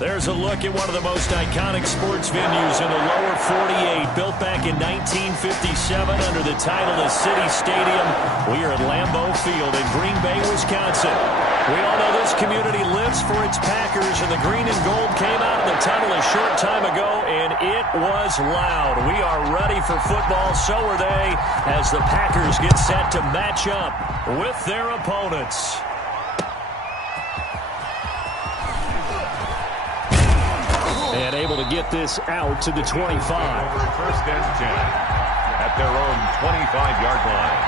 There's a look at one of the most iconic sports venues in the lower 48, built back in 1957 under the title of City Stadium. We are at Lambeau Field in Green Bay, Wisconsin. We all know this community lives for its Packers, and the green and gold came out of the tunnel a short time ago, and it was loud. We are ready for football, so are they, as the Packers get set to match up with their opponents. And able to get this out to the 25. First and 10 at their own 25-yard line.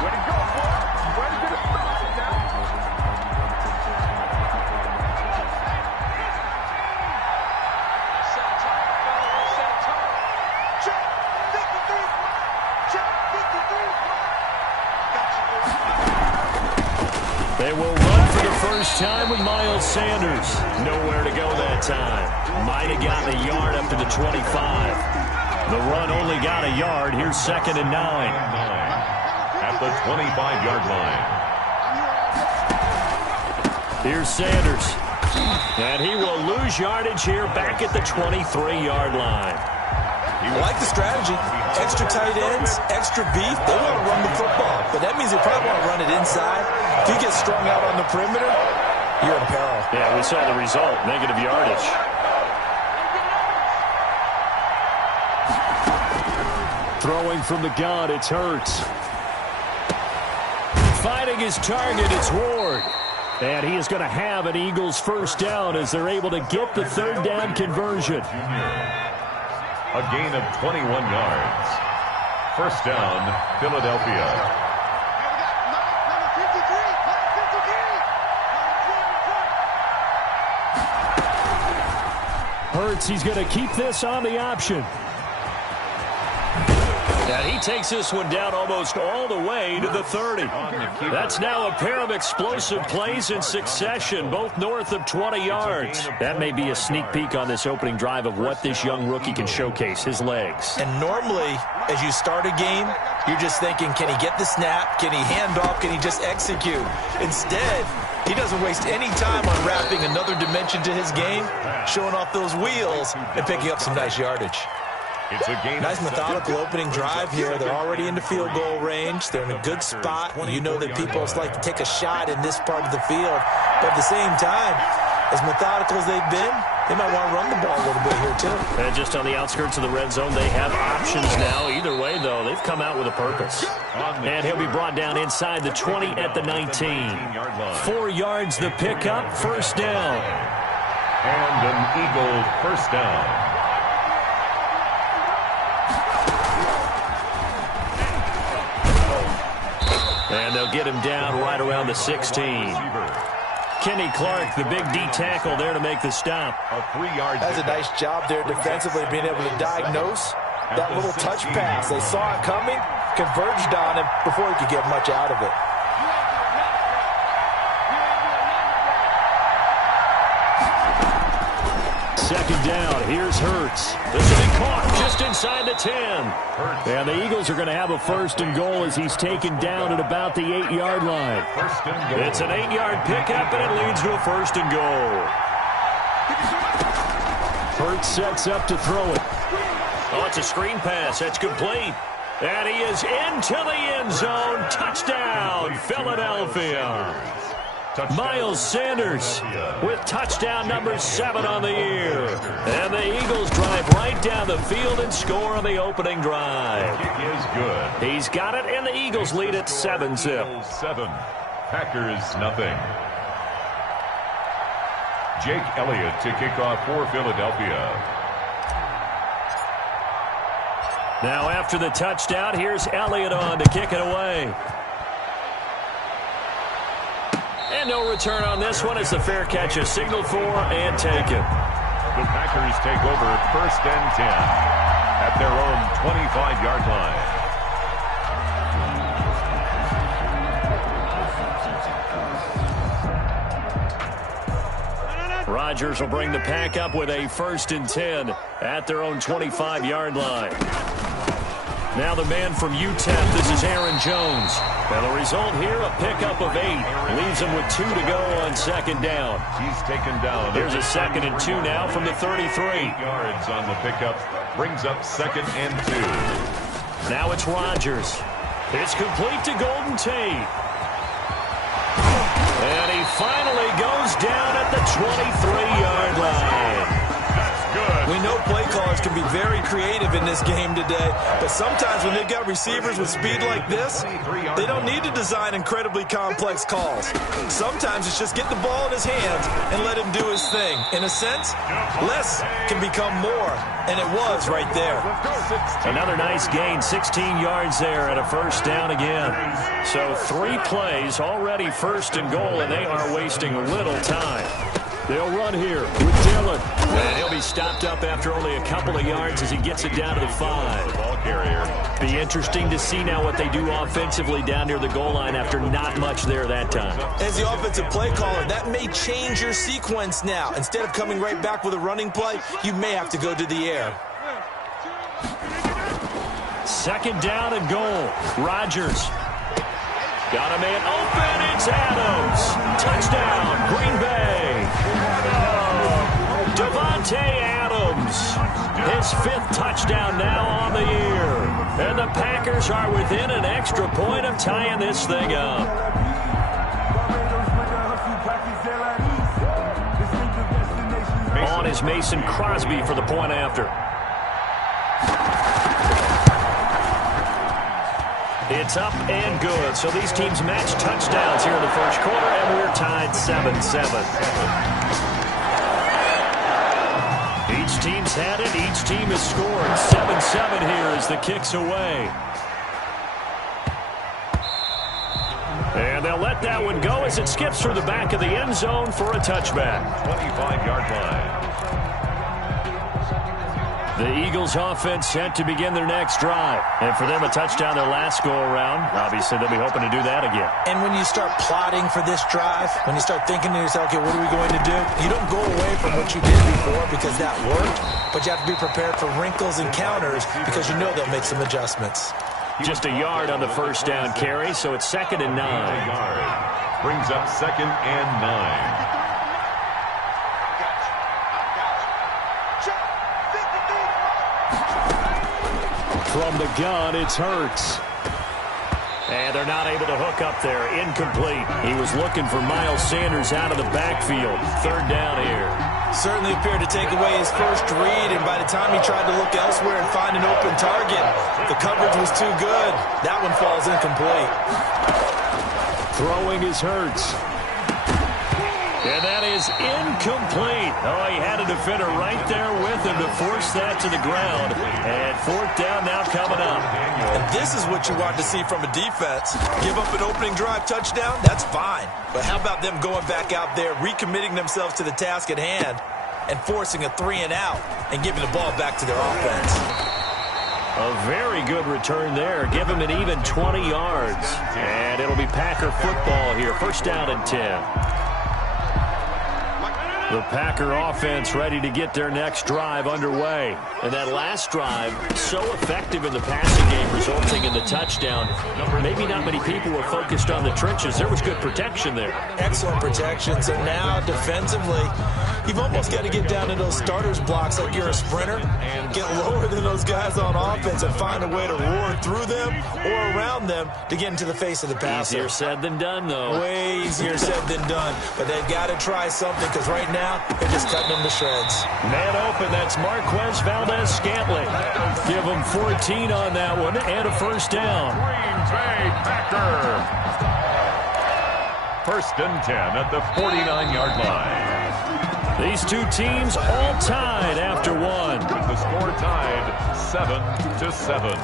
Way to go, boy. Way to get it started now. Set tight, fellas. Set tight. Check 53. Check 53. They will run for the first time with Miles Sanders. Nowhere to go that time. Might have gotten a yard up to the 25. The run only got a yard. Here's 2nd and 9. At the 25-yard line. Here's Sanders. And he will lose yardage here back at the 23-yard line. I like the strategy. Extra tight ends, extra beef. They want to run the football, but that means they probably want to run it inside. If you get strung out on the perimeter, you're in peril. Yeah, we saw the result. Negative yardage. Throwing from the gun, it's Hurts. Finding his target, it's Ward. And he is going to have an Eagles first down as they're able to get the third down conversion. A gain of 21 yards. First down, Philadelphia. Hurts, he's going to keep this on the option. And he takes this one down almost all the way to the 30. That's now a pair of explosive plays in succession, both north of 20 yards. That may be a sneak peek on this opening drive of what this young rookie can showcase, his legs. And normally, as you start a game, you're just thinking, can he get the snap? Can he hand off? Can he just execute? Instead, he doesn't waste any time on wrapping another dimension to his game, showing off those wheels, and picking up some nice yardage. It's a game. Nice methodical opening drive here. They're already into field goal range. They're in a good spot. You know that people like to take a shot in this part of the field. But at the same time, as methodical as they've been, they might want to run the ball a little bit here too. And just on the outskirts of the red zone, they have options now. Either way, though, they've come out with a purpose. And he'll be brought down inside the 20 at the 19. 4 yards the pickup, first down. And an Eagle first down. And they'll get him down right around the 16. Kenny Clark, the big D tackle there to make the stop. That's a nice job there defensively, being able to diagnose that little touch pass. They saw it coming, converged on him before he could get much out of it. Second down, here's Hurts. This will be caught just inside the 10. And the Eagles are going to have a first and goal as he's taken down at about the 8-yard line. It's an 8-yard pickup, and it leads to a first and goal. Hurts sets up to throw it. Oh, it's a screen pass. That's complete. And he is into the end zone. Touchdown, Philadelphia. Miles Sanders with touchdown number 7 on the year. And the Eagles drive right down the field and score on the opening drive. Kick is good. He's got it, and the Eagles lead at 7-zip. 7. Packers nothing. Jake Elliott to kick off for Philadelphia. Now after the touchdown, here's Elliott on to kick it away. And no return on this one as the fair catch is signaled for and taken. The Packers take over first and 10 at their own 25-yard line. Rodgers will bring the pack up with a first and 10 at their own 25-yard line. Now the man from UTEP, this is Aaron Jones. And the result here, a pickup of 8. Leaves him with 2 to go on second down. He's taken down. Here's a 2nd and 2 now from the 33. 8 yards on the pickup. Brings up 2nd and 2. Now it's Rodgers. It's complete to Golden Tate. And he finally goes down at the 23-yard line. We know play callers can be very creative in this game today, but sometimes when they've got receivers with speed like this, they don't need to design incredibly complex calls. Sometimes it's just get the ball in his hands and let him do his thing. In a sense, less can become more, and it was right there. Another nice gain, 16 yards there, and a first down again. So 3 plays, already 1st and goal, and they are wasting little time. They'll run here with Dillon. And he'll be stopped up after only a couple of yards as he gets it down to the 5. Ball carrier. Be interesting to see now what they do offensively down near the goal line after not much there that time. As the offensive play caller, that may change your sequence now. Instead of coming right back with a running play, you may have to go to the air. 2nd down and goal. Rodgers. Got a man open. It's Adams. Touchdown, Green Bay. Devontae Adams. His 5th touchdown now on the year. And the Packers are within an extra point of tying this thing up. On is Mason Crosby for the point after. It's up and good. So these teams match touchdowns here in the first quarter, and we're tied 7-7. Each team's had it. Each team has scored. 7-7 here as the kick's away. And they'll let that one go as it skips through the back of the end zone for a touchback. 25-yard line. The Eagles offense set to begin their next drive. And for them, a touchdown their last go-around. Obviously, they'll be hoping to do that again. And when you start plotting for this drive, when you start thinking to yourself, okay, what are we going to do? You don't go away from what you did before because that worked, but you have to be prepared for wrinkles and counters because you know they'll make some adjustments. Just a yard on the first down carry, so it's 2nd and 9. Brings up 2nd and 9. From the gun, it's Hurts. And they're not able to hook up there. Incomplete. He was looking for Miles Sanders out of the backfield. 3rd down here. Certainly appeared to take away his first read, and by the time he tried to look elsewhere and find an open target, the coverage was too good. That one falls incomplete. Throwing is Hurts. And that is incomplete. Oh, he had a defender right there with him to force that to the ground. And 4th down now coming up. And this is what you want to see from a defense. Give up an opening drive touchdown, that's fine. But how about them going back out there, recommitting themselves to the task at hand, and forcing a 3 and out, and giving the ball back to their offense. A very good return there. Give him an even 20 yards. And it'll be Packer football here. 1st down and 10. The Packer offense ready to get their next drive underway. And that last drive, so effective in the passing game, resulting in the touchdown. Maybe not many people were focused on the trenches. There was good protection there. Excellent protection. So now, defensively, you've almost got to get down to those starters blocks like you're a sprinter. Get lower than those guys on offense and find a way to roar through them or around them to get into the face of the passer. Easier said than done, though. Way easier said than done. But they've got to try something because right now, they're just cutting them to shreds. Man open, that's Marquez Valdez-Scantling. Give them 14 on that one and a first down. Green Bay Packer. 1st and 10 at the 49-yard line. These two teams all tied after one. With the score tied 7-7.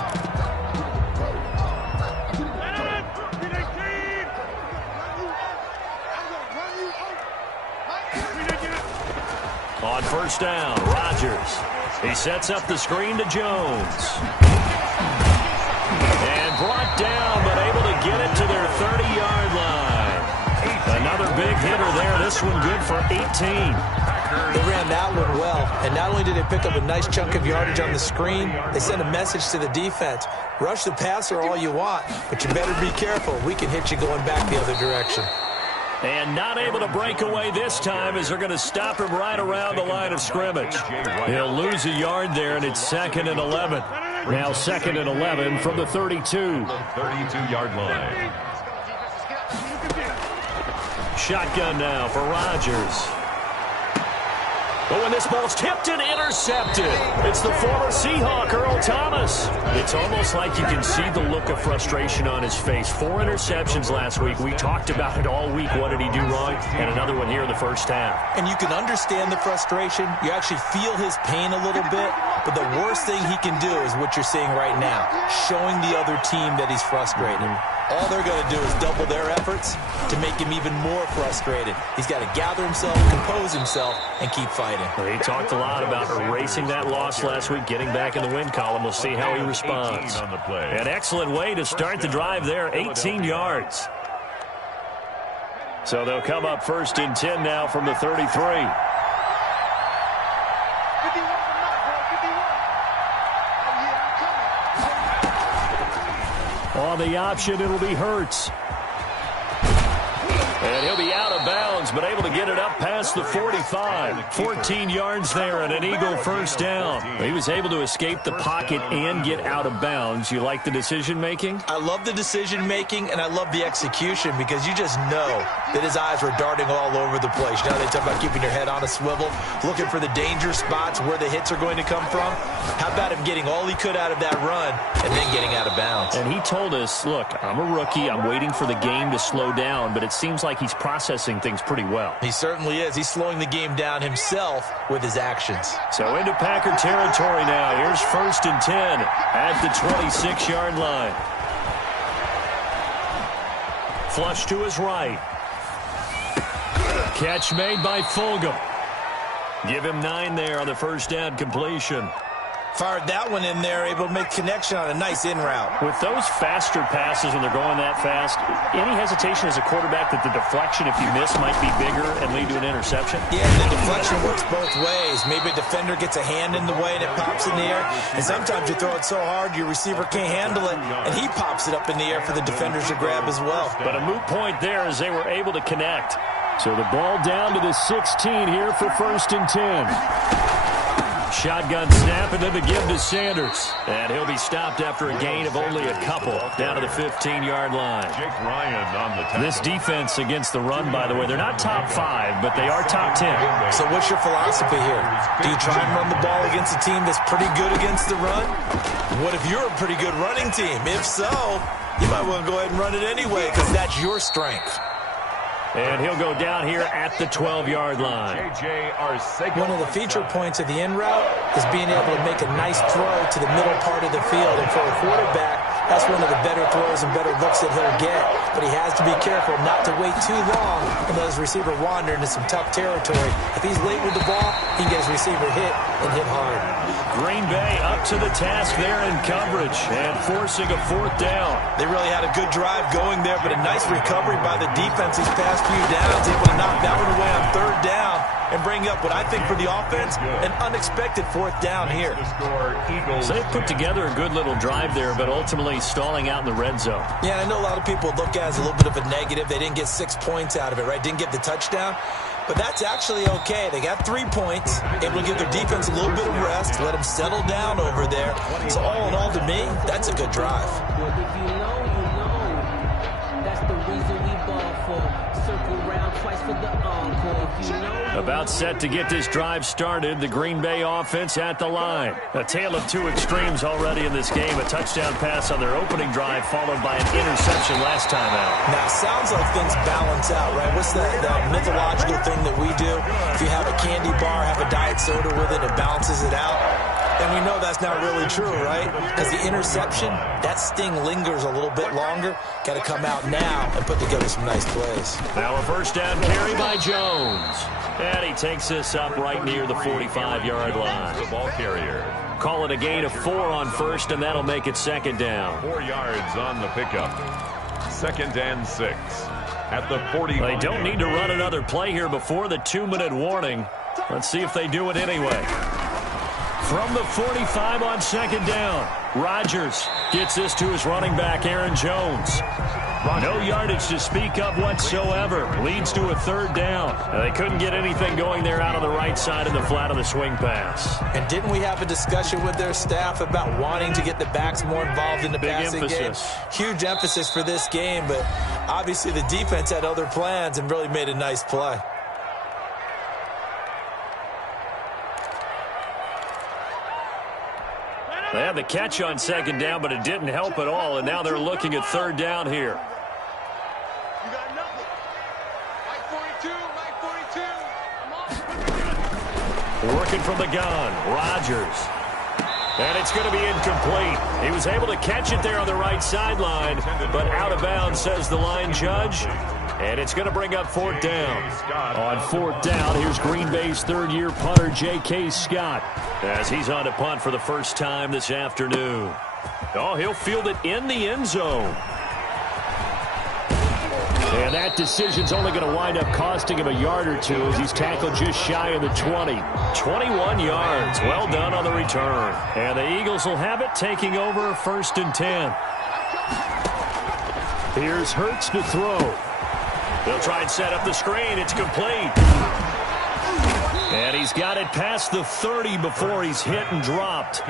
On 1st down, Rodgers. He sets up the screen to Jones. And brought down, but able to get it to their 30-yard line. Another big hitter there. This one good for 18. blockers. They ran that one well, and not only did they pick up a nice chunk of yardage on the screen, they sent a message to the defense. Rush the passer all you want, but you better be careful. We can hit you going back the other direction. And not able to break away this time as they're going to stop him right around the line of scrimmage. He'll lose a yard there, and it's 2nd and 11. Now 2nd and 11 from the 32. 32-yard line. Shotgun now for Rodgers. Oh, and this ball's tipped and intercepted. It's the former Seahawk, Earl Thomas. It's almost like you can see the look of frustration on his face. 4 interceptions last week. We talked about it all week. What did he do wrong? And another one here in the first half. And you can understand the frustration. You actually feel his pain a little bit. But the worst thing he can do is what you're seeing right now, showing the other team that he's frustrated. All they're going to do is double their efforts to make him even more frustrated. He's got to gather himself, compose himself, and keep fighting. Well, he talked a lot about erasing that loss last week, getting back in the win column. We'll see how he responds. On the play. An excellent way to start the drive there, 18 yards. So they'll come up 1st and 10 now from the 33. On the option, it'll be Hurts. And he'll be out of bounds, but able to get it up past the 45. 14 yards there and an Eagle first down. He was able to escape the pocket and get out of bounds. You like the decision-making? I love the decision-making, and I love the execution because you just know that his eyes were darting all over the place. You know, they talk about keeping your head on a swivel, looking for the danger spots where the hits are going to come from. How about him getting all he could out of that run and then getting out of bounds? And he told us, look, I'm a rookie. I'm waiting for the game to slow down, but it seems like he's processing things pretty well. He certainly is. He's slowing the game down himself with his actions. So into Packer territory now. Here's 1st and 10 at the 26-yard line. Flush to his right. Catch made by Fulgham. Give him 9 there on the first down completion. Fired that one in there, able to make connection on a nice in route. With those faster passes when they're going that fast, any hesitation as a quarterback that the deflection, if you miss, might be bigger and lead to an interception? Yeah, the deflection works both ways. Maybe a defender gets a hand in the way and it pops in the air. And sometimes you throw it so hard your receiver can't handle it, and he pops it up in the air for the defenders to grab as well. But a moot point there as they were able to connect. So the ball down to the 16 here for 1st and 10. Shotgun snap and then the give to Sanders. And he'll be stopped after a gain of only a couple down to the 15-yard line. Jake Ryan on the tackle. This defense against the run, by the way, they're not top 5, but they are top 10. So what's your philosophy here? Do you try and run the ball against a team that's pretty good against the run? What if you're a pretty good running team? If so, you might want to go ahead and run it anyway because that's your strength. And he'll go down here at the 12-yard line. One of the feature points of the in route is being able to make a nice throw to the middle part of the field. And for a quarterback, that's one of the better throws and better looks that he'll get. But he has to be careful not to wait too long and let his receiver wander into some tough territory. If he's late with the ball, he can get his receiver hit and hit hard. Green Bay up to the task there in coverage and forcing a 4th down. They really had a good drive going there, but a nice recovery by the defense these past few downs, able to knock that one away on 3rd down and bring up what I think for the offense, an unexpected 4th down here. So they put together a good little drive there, but ultimately stalling out in the red zone. Yeah, I know a lot of people look at it as a little bit of a negative. They didn't get 6 points out of it, right? Didn't get the touchdown. But that's actually okay. They got 3 points, able to give their defense a little bit of rest, let them settle down over there. So all in all, to me, that's a good drive. Well, if you know, you know. That's the reason we ball for. Circle round twice for the encore. If you know. About set to get this drive started, the Green Bay offense at the line. A tale of 2 extremes already in this game. A touchdown pass on their opening drive, followed by an interception last time out. Now, it sounds like things balance out, right? What's that mythological thing that we do? If you have a candy bar, have a diet soda with it, it balances it out. And we know that's not really true, right? Because the interception, that sting lingers a little bit longer. Got to come out now and put together some nice plays. Now a first down carry by Jones. And he takes this up right near the 45-yard line. The ball carrier. Call it a gain of 4 on 1st, and that'll make it 2nd down. 4 yards on the pickup. 2nd and 6 at the 40. They don't need to run another play here before the 2-minute warning. Let's see if they do it anyway. From the 45 on second down, Rodgers gets this to his running back, Aaron Jones. No yardage to speak of whatsoever. Leads to a third down. They couldn't get anything going there out on the right side of the flat of the swing pass. And didn't we have a discussion with their staff about wanting to get the backs more involved in the passing game? Huge emphasis for this game, but obviously the defense had other plans and really made a nice play. They had the catch on second down, but it didn't help at all, and now they're looking at third down here. You got nothing. Mike 42. Working from the gun, Rodgers. And it's going to be incomplete. He was able to catch it there on the right sideline, but out of bounds, says the line judge. And it's going to bring up fourth down. On fourth down, here's Green Bay's third-year punter, J.K. Scott, as he's on to punt for the first time this afternoon. Oh, he'll field it in the end zone. And that decision's only going to wind up costing him a yard or two as he's tackled just shy of the 20. 21 yards. Well done on the return. And the Eagles will have it, taking over first and 10. Here's Hurts to throw. They'll try and set up the screen. It's complete. And he's got it past the 30 before he's hit and dropped.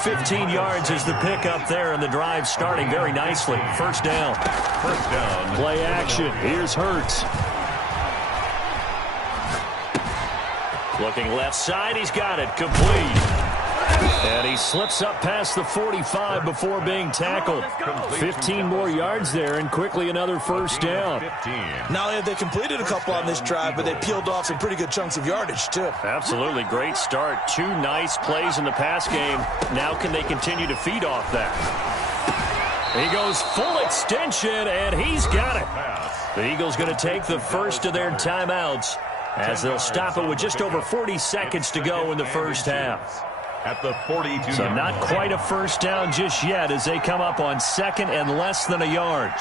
15 yards is the pickup there, and the drive starting very nicely. First down. Play action. Here's Hurts. Looking left side. He's got it. Complete. And he slips up past the 45 before being tackled. 15 more yards there, and quickly another first down. Not only have they completed a couple on this drive, but they peeled off some pretty good chunks of yardage, too. Absolutely. Great start. Two nice plays in the pass game. Now can they continue to feed off that? He goes full extension, and he's got it. The Eagles going to take the first of their timeouts as they'll stop it with just over 40 seconds to go in the first half. At the 42. So not quite a first down just yet as they come up on second and less than a yard.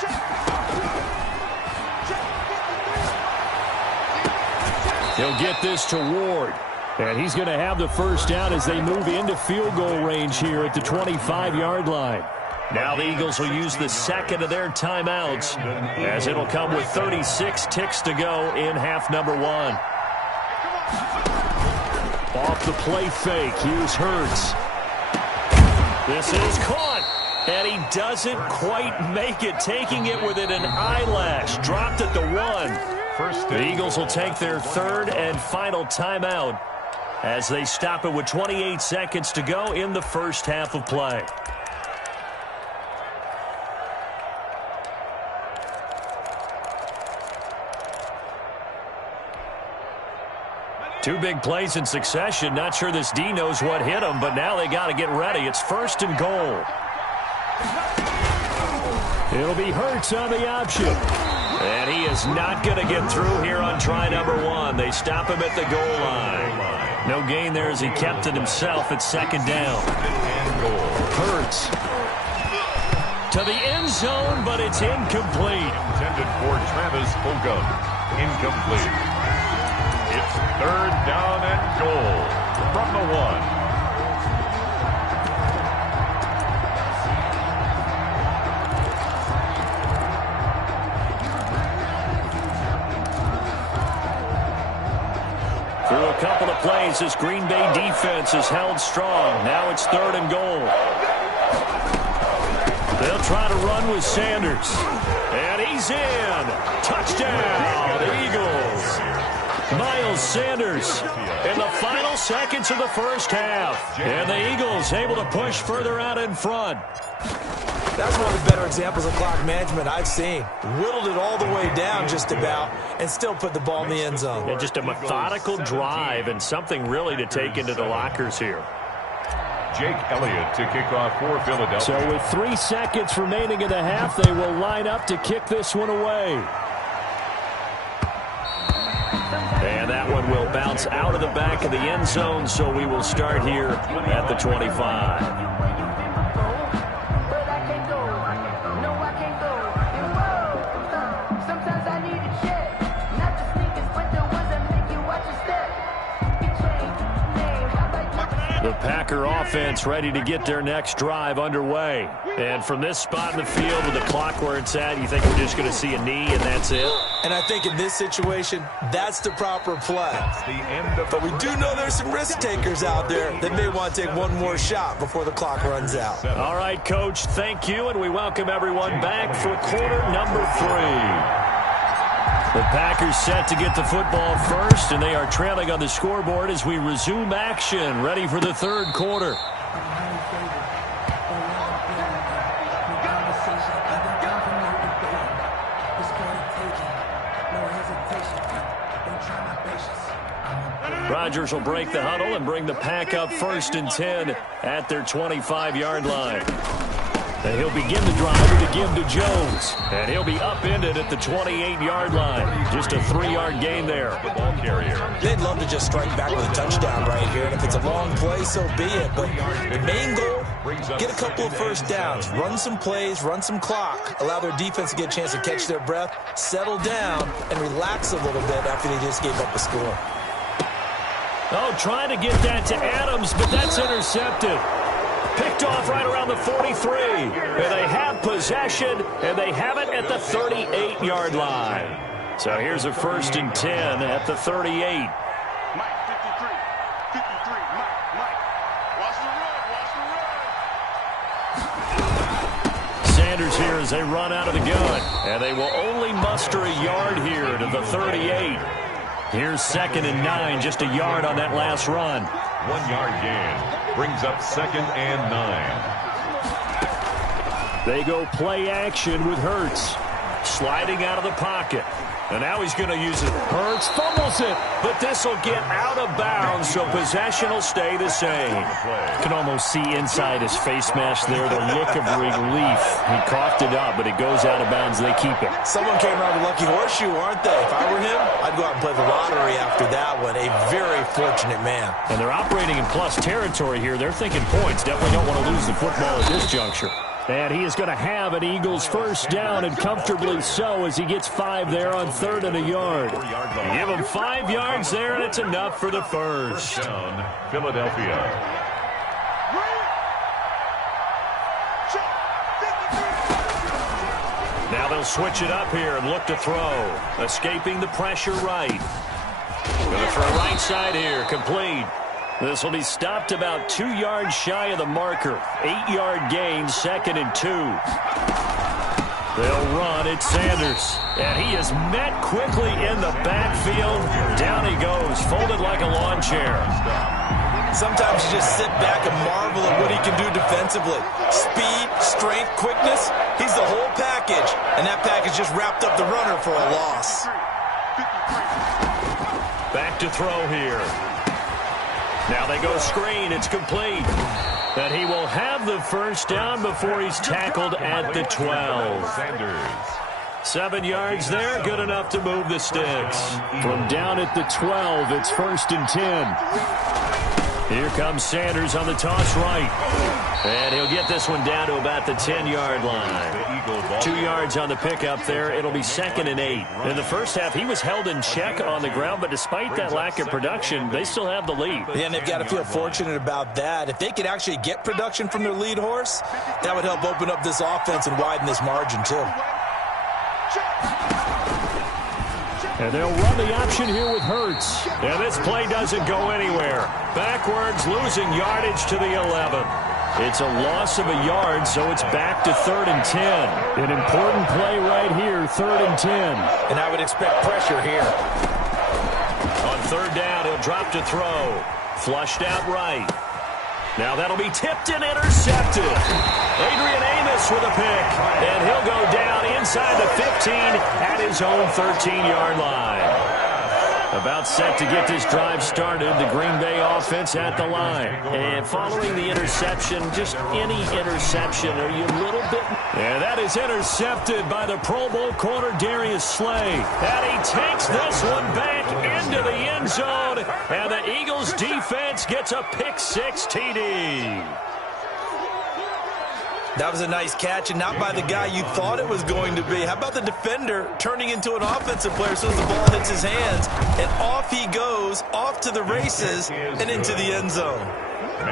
He'll get this to Ward. And he's going to have the first down as they move into field goal range here at the 25-yard line. Now the Eagles will use the second of their timeouts as it'll come with 36 ticks to go in half number one. Off the play fake, here's Hurts. This is caught, and he doesn't quite make it, taking it within an eyelash. Dropped at the 1. The Eagles will take their third and final timeout as they stop it with 28 seconds to go in the first half of play. Two big plays in succession. Not sure this D knows what hit him, but now they got to get ready. It's first and goal. It'll be Hurts on the option. And he is not going to get through here on try number one. They stop him at the goal line. No gain there as he kept it himself at second down. Hurts to the end zone, but it's incomplete. Intended for Travis Fulgham. Incomplete. It's third down and goal from the 1. Through a couple of plays, this Green Bay defense is held strong. Now it's third and goal. They'll try to run with Sanders. And he's in. Touchdown, the Eagles. Miles Sanders in the final seconds of the first half. And the Eagles able to push further out in front. That's one of the better examples of clock management I've seen. Whittled it all the way down just about and still put the ball in the end zone. And just a methodical drive and something really to take into the lockers here. Jake Elliott to kick off for Philadelphia. So with 3 seconds remaining in the half, they will line up to kick this one away. And that one will bounce out of the back of the end zone, so we will start here at the 25. Packer offense ready to get their next drive underway. And from this spot in the field with the clock where it's at, you think we're just going to see a knee and that's it? And I think in this situation, that's the proper play. But we do know there's some risk takers out there that may want to take one more shot before the clock runs out. All right, Coach, thank you, and we welcome everyone back for quarter number 3. The Packers set to get the football first, and they are trailing on the scoreboard as we resume action, ready for the third quarter. Rodgers will break the huddle and bring the Pack up 1st and 10 at their 25-yard line. And he'll begin the drive with a give to Jones. And he'll be upended at the 28-yard line. Just a 3-yard gain there. The ball carrier. They'd love to just strike back with a touchdown right here. And if it's a long play, so be it. But the main goal, get a couple of first downs. Run some plays, run some clock. Allow their defense to get a chance to catch their breath, settle down, and relax a little bit after they just gave up a score. Oh, trying to get that to Adams, but that's intercepted. Picked off right around the 43. And they have possession, and they have it at the 38-yard line. So here's a 1st and 10 at the 38. Mike, 53. 53. Mike. Watch the run. Sanders here as they run out of the gun. And they will only muster a yard here to the 38. Here's 2nd and 9, just a yard on that last run. 1-yard gain. Brings up 2nd and 9. They go play action with Hurts. Sliding out of the pocket. And now he's going to use it. Hurts fumbles it. But this will get out of bounds, so possession will stay the same. You can almost see inside his face mask there the look of relief. He coughed it up, but it goes out of bounds. They keep it. Someone came around with lucky horseshoe, aren't they? If I were him, I'd go out and play the lottery after that one. A very fortunate man. And they're operating in plus territory here. They're thinking points. Definitely don't want to lose the football at this juncture. And he is going to have an Eagles first down, and comfortably so, as he gets 5 there on 3rd and a yard. Give him 5 yards there, and it's enough for the first. Down, Philadelphia. Now they'll switch it up here and look to throw. Escaping the pressure right. Going to throw right side here, complete. This will be stopped about 2 yards shy of the marker. 8-yard gain, 2nd and 2. They'll run. It's Sanders. And he is met quickly in the backfield. Down he goes, folded like a lawn chair. Sometimes you just sit back and marvel at what he can do defensively. Speed, strength, quickness. He's the whole package. And that package just wrapped up the runner for a loss. Back to throw here. Now they go screen. It's complete. And he will have the first down before he's tackled at the 12. Sanders. 7 yards there, good enough to move the sticks. From down at the 12, it's 1st and 10. Here comes Sanders on the toss right. And he'll get this one down to about the 10-yard line. 2 yards on the pickup there. It'll be 2nd and 8. In the first half, he was held in check on the ground, but despite that lack of production, they still have the lead. Yeah, and they've got to feel fortunate about that. If they could actually get production from their lead horse, that would help open up this offense and widen this margin, too. And they'll run the option here with Hurts. And this play doesn't go anywhere. Backwards, losing yardage to the 11. It's a loss of a yard, so it's back to 3rd and 10. An important play right here, 3rd and 10. And I would expect pressure here. On 3rd down, he'll drop to throw. Flushed out right. Now that'll be tipped and intercepted. Adrian Amos with a pick. And he'll go down inside the 15 at his own 13-yard line. About set to get this drive started, the Green Bay offense at the line. And following the interception, just any interception, are you a little bit... And that is intercepted by the Pro Bowl corner Darius Slay. And he takes this one back into the end zone. And the Eagles defense gets a pick-6 TD. That was a nice catch, and not by the guy you thought it was going to be. How about the defender turning into an offensive player as soon as the ball hits his hands, and off he goes, off to the races, and into the end zone.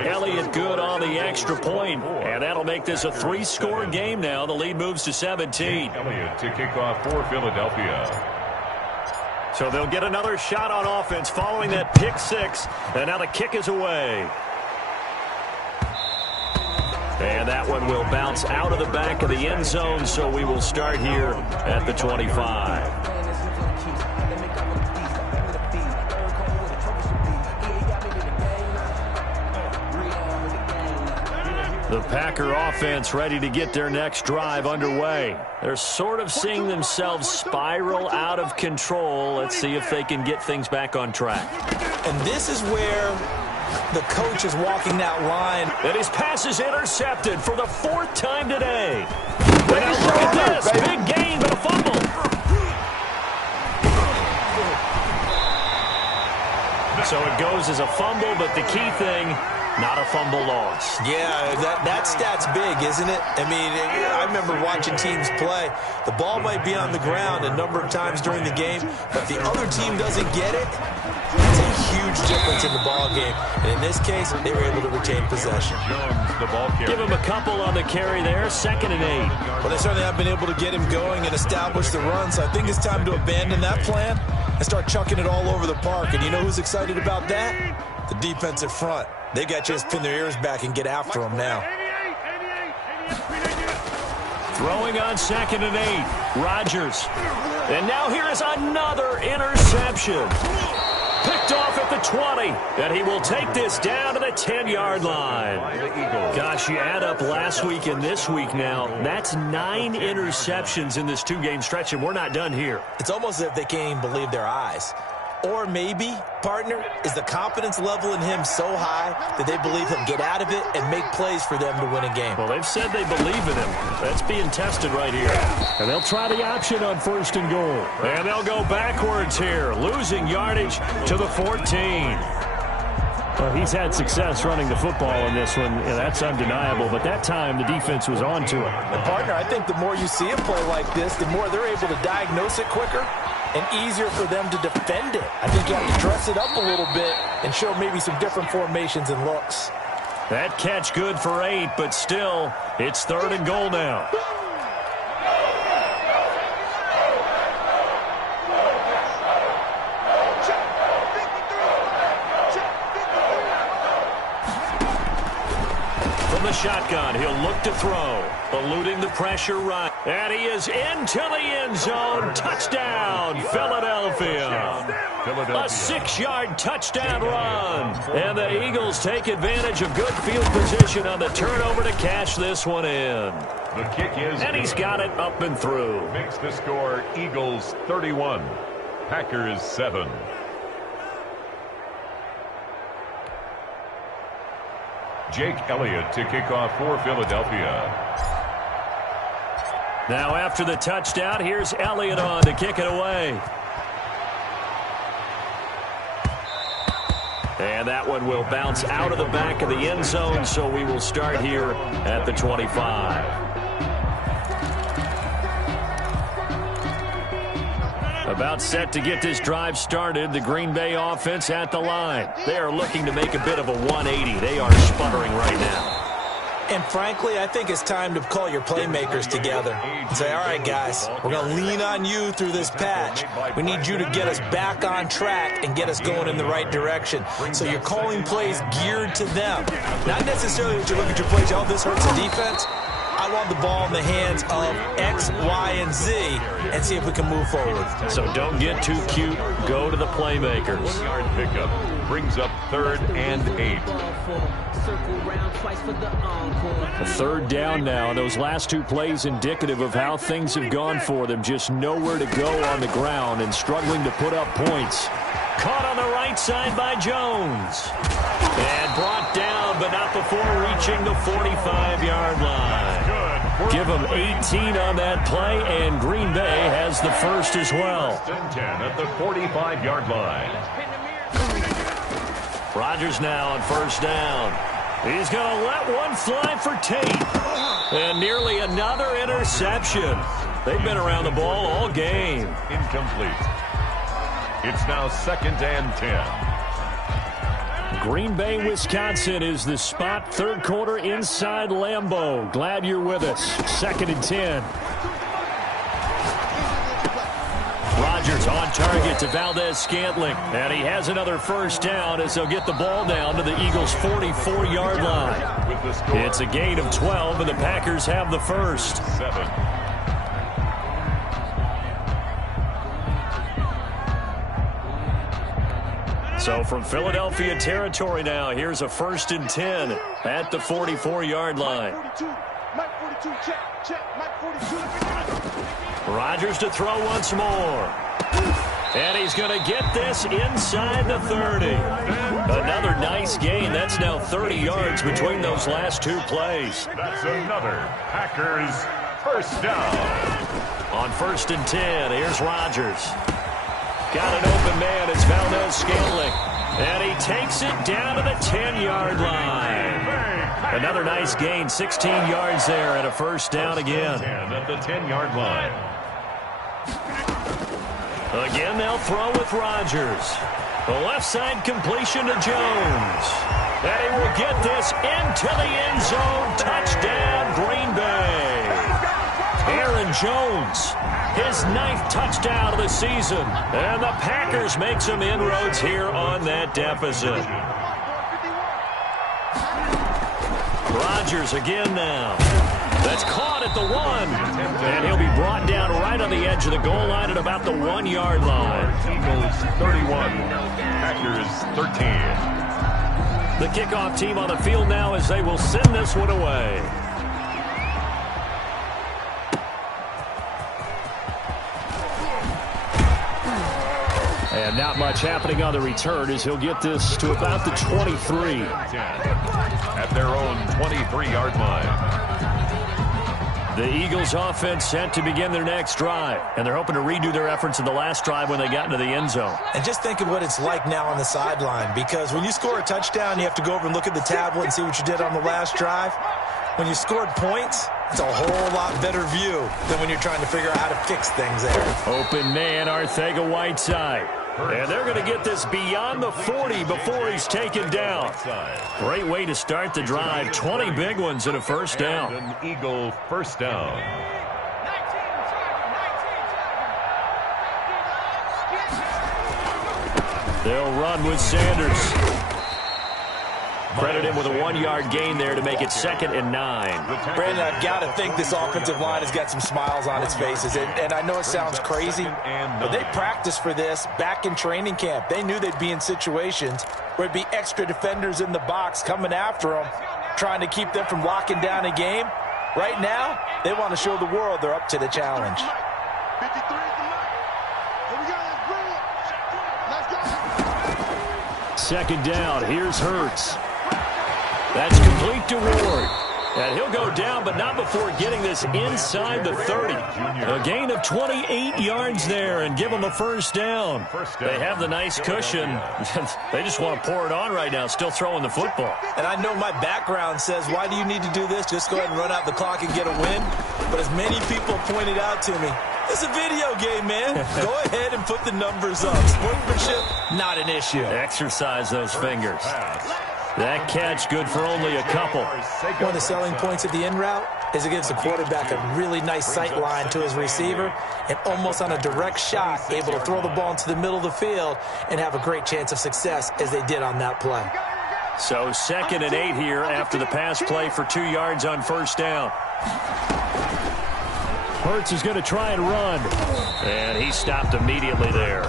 Elliott good on the extra point, and that'll make this a 3-score game now. The lead moves to 17. Elliott to kick off for Philadelphia. So they'll get another shot on offense following that pick six, and now the kick is away. And that one will bounce out of the back of the end zone, so we will start here at the 25. The Packer offense ready to get their next drive underway. They're sort of seeing themselves spiral out of control. Let's see if they can get things back on track. And this is where the coach is walking that line. And his pass is intercepted for the 4th time today. And now look at this. Big gain, but a fumble. So it goes as a fumble, but the key thing, not a fumble loss. Yeah, that stat's big, isn't it? I mean, I remember watching teams play. The ball might be on the ground a number of times during the game, but if the other team doesn't get it, it's a huge difference in the ball game. And in this case, they were able to retain possession. Give him a couple on the carry there, 2nd and 8. Well, they certainly have been able to get him going and establish the run, so I think it's time to abandon that plan and start chucking it all over the park. And you know who's excited about that? The defensive front. They got to just pin their ears back and get after him now. Throwing on 2nd and 8. Rodgers. And now here is another interception. Picked off at the 20. And he will take this down to the 10-yard line. Gosh, you add up last week and this week now. That's 9 interceptions in this 2-game stretch, and we're not done here. It's almost as if they can't even believe their eyes. Or maybe, partner, is the confidence level in him so high that they believe he'll get out of it and make plays for them to win a game. Well, they've said they believe in him. That's being tested right here. And they'll try the option on 1st and goal. And they'll go backwards here, losing yardage to the 14. Well, he's had success running the football in this one, and that's undeniable. But that time, the defense was on to it. And, partner, I think the more you see a play like this, the more they're able to diagnose it quicker and easier for them to defend it. I think you have to dress it up a little bit and show maybe some different formations and looks. That catch good for 8, but still, it's 3rd and goal now. From the shotgun, he'll look to throw, eluding the pressure right. And he is into the end zone. Touchdown, Philadelphia. A 6-yard touchdown run. And the Eagles take advantage of good field position on the turnover to cash this one in. The kick is... And he's got it up and through. Makes the score Eagles 31, Packers 7. Jake Elliott to kick off for Philadelphia. Now after the touchdown, here's Elliott on to kick it away. And that one will bounce out of the back of the end zone, so we will start here at the 25. About set to get this drive started. The Green Bay offense at the line. They are looking to make a bit of a 180. They are sputtering right now. And frankly, I think it's time to call your playmakers together and say, all right, guys, we're going to lean on you through this patch. We need you to get us back on track and get us going in the right direction. So you're calling plays geared to them. Not necessarily that you look at your plays, oh, this hurts the defense. I want the ball in the hands of X, Y, and Z and see if we can move forward. So don't get too cute. Go to the playmakers. 1-yard pickup brings up 3rd and 8. A 3rd down now. Those last 2 plays indicative of how things have gone for them. Just nowhere to go on the ground and struggling to put up points. Caught on the right side by Jones. And brought down, but not before reaching the 45-yard line. Give them 18 on that play, and Green Bay has the first as well. 10 at the 45-yard line. Rodgers now on 1st down. He's going to let one fly for Tate. And nearly another interception. They've been around the ball all game. Incomplete. It's now 2nd and 10. Green Bay, Wisconsin is the spot. Third quarter inside Lambeau. Glad you're with us. 2nd and 10. Rodgers on target to Valdez-Scantling. And he has another first down as they'll get the ball down to the Eagles' 44-yard line. It's a gain of 12, and the Packers have the first. 7. So from Philadelphia territory now, here's a 1st and 10 at the 44-yard line. Rodgers to throw once more. And he's going to get this inside the 30. Another nice gain. That's now 30 yards between those last two plays. That's another Packers first down. On 1st and 10, here's Rodgers. Got an open man. It's Valdez-Scantling. And he takes it down to the 10-yard line. Another nice gain, 16 yards there, and a first down again. At the 10-yard line. Again, they'll throw with Rodgers. The left side completion to Jones. And he will get this into the end zone. Touchdown, Green Bay. Aaron Jones, his 9th touchdown of the season. And the Packers make some inroads here on that deficit. Rodgers again now. That's caught at the 1. And he'll be brought down right on the edge of the goal line at about the 1-yard line. Eagles 31, Packers 13. The kickoff team on the field now as they will send this one away. And not much happening on the return as he'll get this to about the 23. At their own 23-yard line. The Eagles offense set to begin their next drive. And they're hoping to redo their efforts in the last drive when they got into the end zone. And just think of what it's like now on the sideline. Because when you score a touchdown, you have to go over and look at the tablet and see what you did on the last drive. When you scored points, it's a whole lot better view than when you're trying to figure out how to fix things there. Open man, Arcega-Whiteside. And they're going to get this beyond the 40 before he's taken down. Great way to start the drive. 20 big ones and a first down. An Eagle first down. They'll run with Sanders. Credit him with a 1-yard gain there to make it 2nd and 9. Brandon, I've got to think this offensive line has got some smiles on its faces. And I know it sounds crazy, but they practiced for this back in training camp. They knew they'd be in situations where it'd be extra defenders in the box coming after them, trying to keep them from locking down a game. Right now, they want to show the world they're up to the challenge. 53 Here we go. Let's go. 2nd down. Here's Hurts. That's complete to Ward. And he'll go down, but not before getting this inside the 30. A gain of 28 yards there and give them a first down. They have the nice cushion. They just want to pour it on right now, still throwing the football. And I know my background says, why do you need to do this? Just go ahead and run out the clock and get a win. But as many people pointed out to me, it's a video game, man. Go ahead and put the numbers up. Sportsmanship, not an issue. Exercise those fingers. That catch good for only a couple. One of the selling points of the in route is it gives the quarterback a really nice sight line to his receiver and almost on a direct shot able to throw the ball into the middle of the field and have a great chance of success as they did on that play. So 2nd and 8 here after the pass play for 2 yards on first down. Hurts is going to try and run. And he stopped immediately there.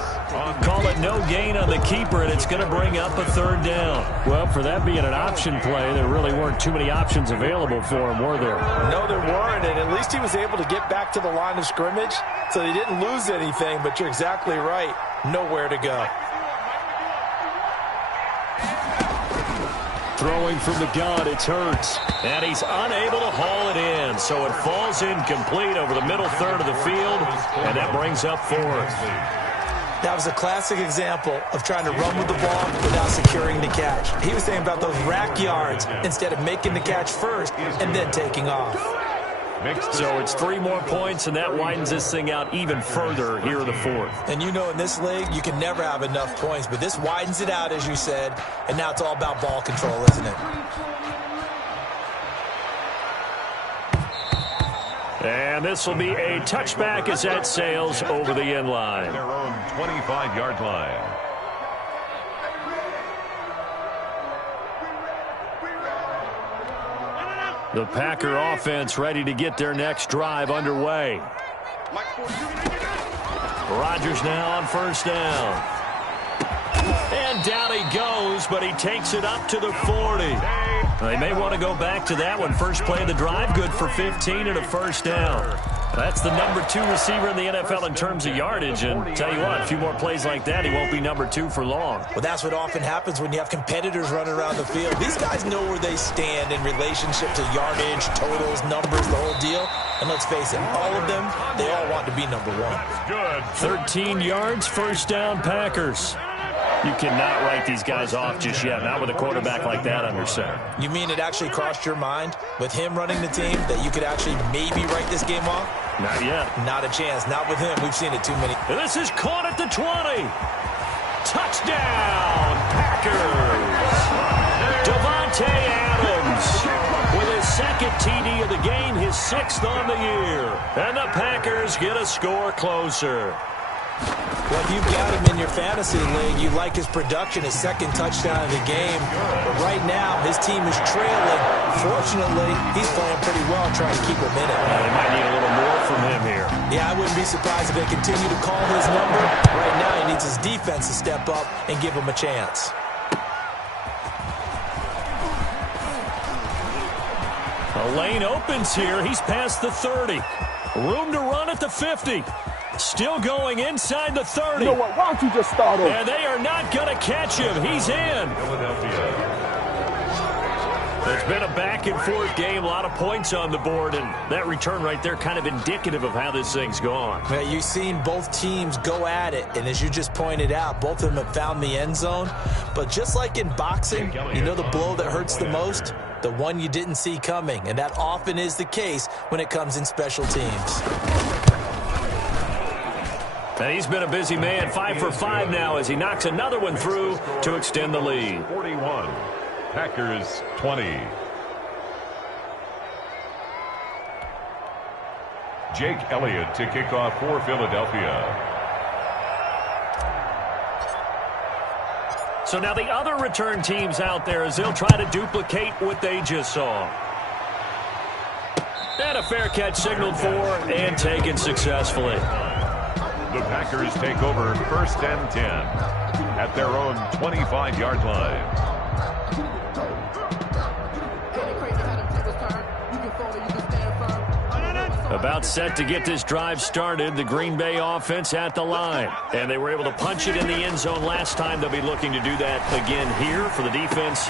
Call it no gain on the keeper, and it's going to bring up a 3rd down. Well, for that being an option play, there really weren't too many options available for him, were there? No, there weren't, and at least he was able to get back to the line of scrimmage, so he didn't lose anything, but you're exactly right. Nowhere to go. Throwing from the gun, it's Hurts. And he's unable to haul it in, so it falls incomplete over the middle third of the field, and that brings up 4th. That was a classic example of trying to run with the ball without securing the catch. He was thinking about those rack yards instead of making the catch first and then taking off. So it's 3 more points, and that widens this thing out even further here in the fourth. And you know in this league, you can never have enough points, but this widens it out, as you said, and now it's all about ball control, isn't it? And this will be a touchback as that sails over the end line. Their own 25-yard line. The Packer offense ready to get their next drive underway. Rodgers now on first down. And down he goes, but he takes it up to the 40. They may want to go back to that one. First play of the drive, good for 15 and a first down. That's the number 2 receiver in the NFL in terms of yardage. And tell you what, a few more plays like that, he won't be number 2 for long. Well, that's what often happens when you have competitors running around the field. These guys know where they stand in relationship to yardage, totals, numbers, the whole deal. And let's face it, all of them, they all want to be number 1. Good. 13 yards, first down, Packers. You cannot write these guys off just yet, not with a quarterback like that under center. You mean it actually crossed your mind with him running the team that you could actually maybe write this game off? Not yet. Not a chance. Not with him. We've seen it too many. And this is caught at the 20. Touchdown, Packers. Davante Adams with his second TD of the game, his 6th on the year. And the Packers get a score closer. Well, if you've got him in your fantasy league, you like his production, his second touchdown of the game. But right now, his team is trailing. Fortunately, he's playing pretty well trying to keep him in it. They might need a little more from him here. Yeah, I wouldn't be surprised if they continue to call his number. Right now, he needs his defense to step up and give him a chance. A lane opens here. He's past the 30. Room to run at the 50. Still going inside the 30. You know what? Why don't you just start over? And they are not going to catch him. He's in. It's been a back-and-forth game, a lot of points on the board, and that return right there kind of indicative of how this thing's gone. Yeah, you've seen both teams go at it, and as you just pointed out, both of them have found the end zone. But just like in boxing, you know the blow that hurts the most? The one you didn't see coming, and that often is the case when it comes in special teams. And he's been a busy man, 5 for 5 now as he knocks another one through to extend the lead. 41, Packers 20. Jake Elliott to kick off for Philadelphia. So now the other return teams out there as they'll try to duplicate what they just saw. And a fair catch signaled for and taken successfully. The Packers take over 1st and 10 at their own 25-yard line. About set to get this drive started, the Green Bay offense at the line. And they were able to punch it in the end zone last time. They'll be looking to do that again here for the defense.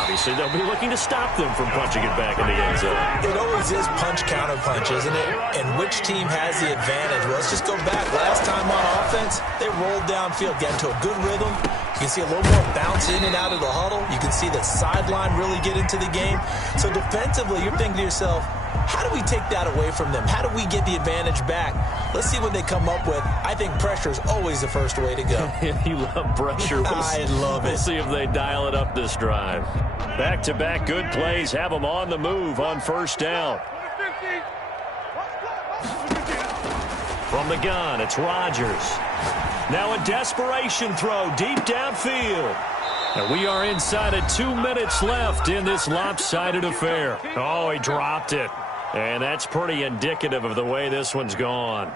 Obviously, they'll be looking to stop them from punching it back in the end zone. It always is punch-counter-punch, isn't it? And which team has the advantage? Well, let's just go back. Last time on offense, they rolled downfield, got into a good rhythm. You can see a little more bounce in and out of the huddle. You can see the sideline really get into the game. So defensively, you're thinking to yourself, how do we take that away from them? How do we get the advantage back? Let's see what they come up with. I think pressure is always the first way to go. You love pressure. I love it. We'll see if they dial it up this drive. Back-to-back good plays have them on the move on first down. From the gun, it's Rodgers. Now a desperation throw deep downfield. And we are inside of 2 minutes left in this lopsided affair. Oh, he dropped it. And that's pretty indicative of the way this one's gone.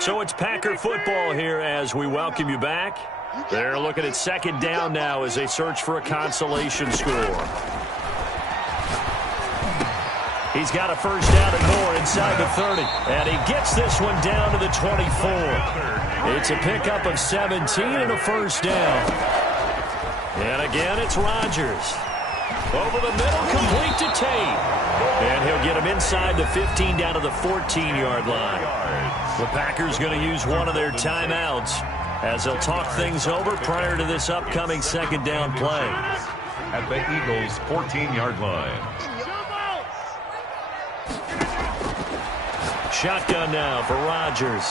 So it's Packer football here as we welcome you back. They're looking at second down now as they search for a consolation score. He's got a first down and more inside the 30. And he gets this one down to the 24. It's a pickup of 17 and a first down. And again, it's Rodgers. Over the middle, complete to Tate. And he'll get him inside the 15 down to the 14-yard line. The Packers going to use one of their timeouts as they'll talk things over prior to this upcoming second down play. At the Eagles' 14-yard line. Shotgun now for Rodgers.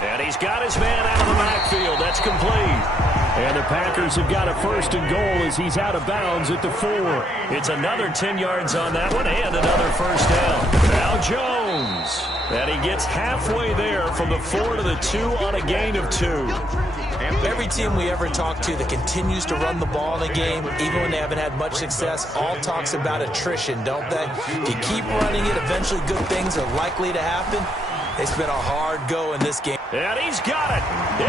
And he's got his man out of the backfield. That's complete. And the Packers have got a first and goal as he's out of bounds at the 4. It's another 10 yards on that one and another first down. Now Jones. And he gets halfway there from the 4 to the 2 on a gain of 2. Every team we ever talk to that continues to run the ball in a game, even when they haven't had much success, all talks about attrition, don't they? If you keep running it, eventually good things are likely to happen. It's been a hard go in this game. And he's got it.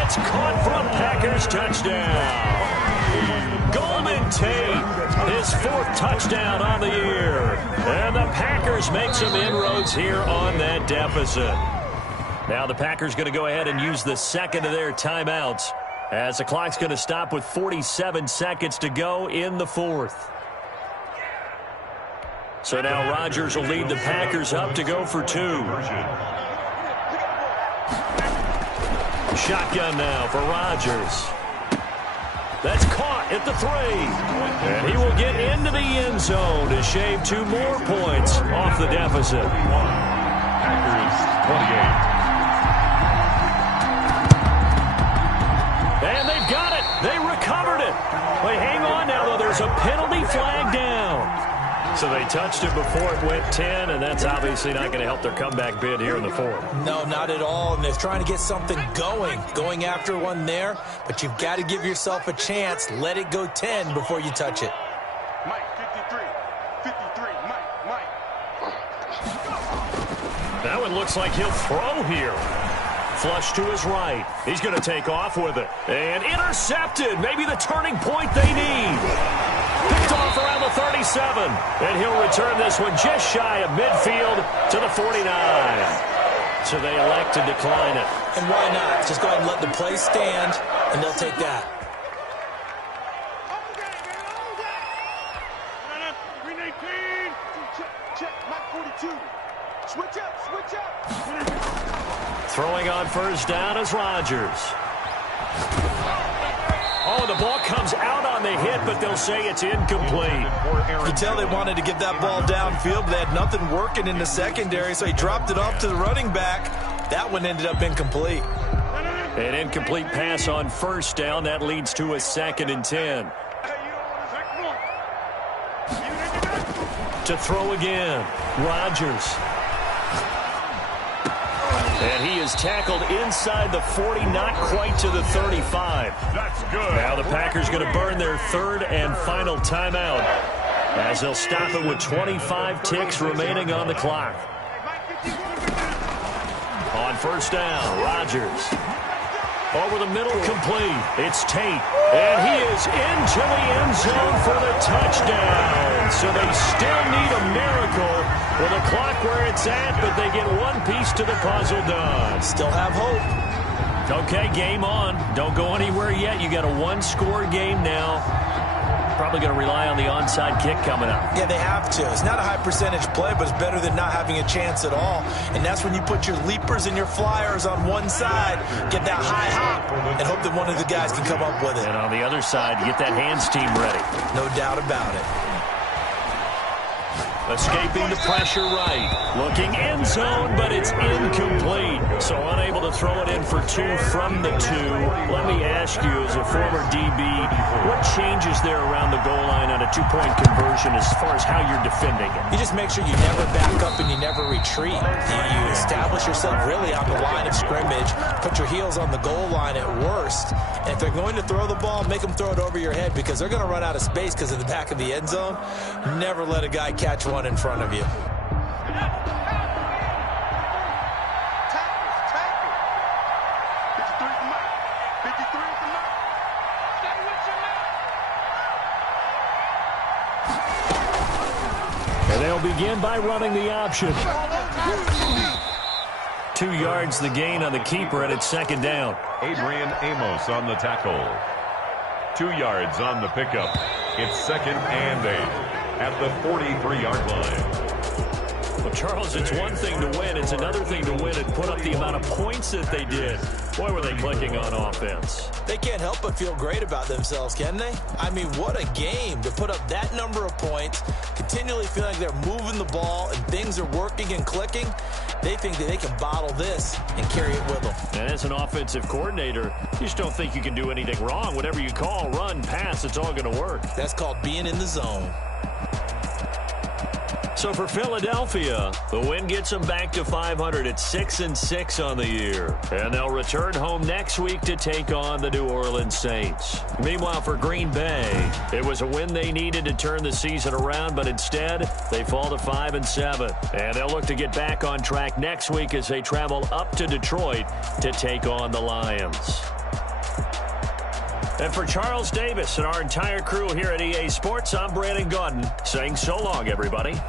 It's caught for a Packers touchdown. Golden Tate, his 4th touchdown on the year. And the Packers make some inroads here on that deficit. Now the Packers going to go ahead and use the second of their timeouts as the clock's going to stop with 47 seconds to go in the 4th. So now Rodgers will lead the Packers up to go for 2. Shotgun now for Rodgers. That's caught at the 3. And he will get into the end zone to shave 2 more points off the deficit. Packers 28. And they've got it. They recovered it. But hang on now, though. There's a penalty flag down. So they touched it before it went 10, and that's obviously not going to help their comeback bid here in the 4th. No, not at all. And they're trying to get something going after one there. But you've got to give yourself a chance. Let it go 10 before you touch it. Mike, 53, Mike. That one looks like he'll throw here. Flush to his right. He's going to take off with it. And intercepted. Maybe the turning point they need. Picked off around the 37. And he'll return this one just shy of midfield to the 49. So they elect to decline it. And why not? Just go ahead and let the play stand, and they'll take that. Check, Mike 42. Switch up. Throwing on first down is Rodgers. Oh, the ball comes out on the hit, but they'll say it's incomplete. You tell they wanted to get that ball downfield, but they had nothing working in the secondary, so he dropped it off to the running back. That one ended up incomplete. An incomplete pass on first down. That leads to a 2nd and 10. To throw again, Rodgers. And he is tackled inside the 40, not quite to the 35. That's good. Now the Packers going to burn their 3rd and final timeout as they'll stop it with 25 ticks remaining on the clock. On first down, Rodgers. Over the middle, complete. It's Tate. And he is into the end zone for the touchdown. So they still need a miracle with the clock where it's at, but they get one piece to the puzzle done. Still have hope. Okay, game on. Don't go anywhere yet. You got a 1-score game now. Probably going to rely on the onside kick coming up. Yeah, they have to. It's not a high percentage play, but it's better than not having a chance at all. And that's when you put your leapers and your flyers on one side, get that high hop, and hope that one of the guys can come up with it. And on the other side, get that hands team ready. No doubt about it. Escaping the pressure right. Looking end zone, but it's incomplete. So unable to throw it in for 2 from the 2. Let me ask you, as a former DB, what changes there around the goal line on a 2-point conversion as far as how you're defending it? You just make sure you never back up and you never retreat. You establish yourself really on the line of scrimmage, put your heels on the goal line at worst. And if they're going to throw the ball, make them throw it over your head because they're going to run out of space because of the back of the end zone. Never let a guy catch one in front of you. And they'll They'll begin by running the option. 2 yards the gain on the keeper, and it's second down. Adrian Amos on the tackle. 2 yards on the pickup. It's 2nd and 8 at the 43-yard line. Well, Charles, it's one thing to win. It's another thing to win and put up the amount of points that they did. Boy, were they clicking on offense. They can't help but feel great about themselves, can they? I mean, what a game to put up that number of points, continually feeling like they're moving the ball and things are working and clicking. They think that they can bottle this and carry it with them. And as an offensive coordinator, you just don't think you can do anything wrong. Whatever you call, run, pass, it's all going to work. That's called being in the zone. So for Philadelphia, the win gets them back to 500 at 6-6 on the year. And they'll return home next week to take on the New Orleans Saints. Meanwhile, for Green Bay, it was a win they needed to turn the season around, but instead, they fall to 5-7. And they'll look to get back on track next week as they travel up to Detroit to take on the Lions. And for Charles Davis and our entire crew here at EA Sports, I'm Brandon Gaudin saying so long, everybody.